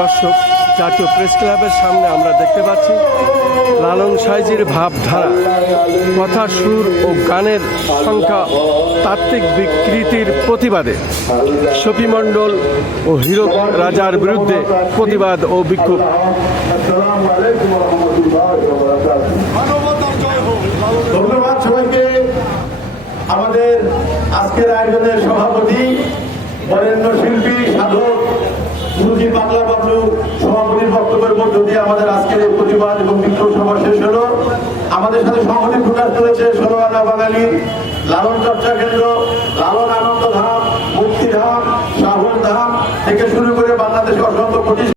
দর্শক, জাতীয় প্রেস ক্লাবের সামনে আমরা দেখতে পাচ্ছি লালন সাইজির ভাবধারা, কথা, সুর ও গানের সংখ্যা তাত্ত্বিক বিকৃতির প্রতিবাদে শফি মণ্ডল ও হীরক রাজার বিরুদ্ধে প্রতিবাদ ও বিক্ষোভ। ধন্যবাদ সবাইকে। আমাদের আজকের আয়োজনের সভাপতি, বরেণ্য শিল্পী, সাধক গুরুজি বাংলা বাবলু সভাপতির বক্তব্যের মধ্য দিয়ে আমাদের আজকের এই প্রতিবাদ এবং বিক্ষোভ সভা শেষ হলো। আমাদের সাথে সংহতি প্রকাশ করেছে ১৬ আনা বাঙালি, লালন চর্চা কেন্দ্র, লালন আনন্দ ধাম, মুক্তিধাম, শাহুল ধাম থেকে শুরু করে বাংলাদেশ অসংখ্য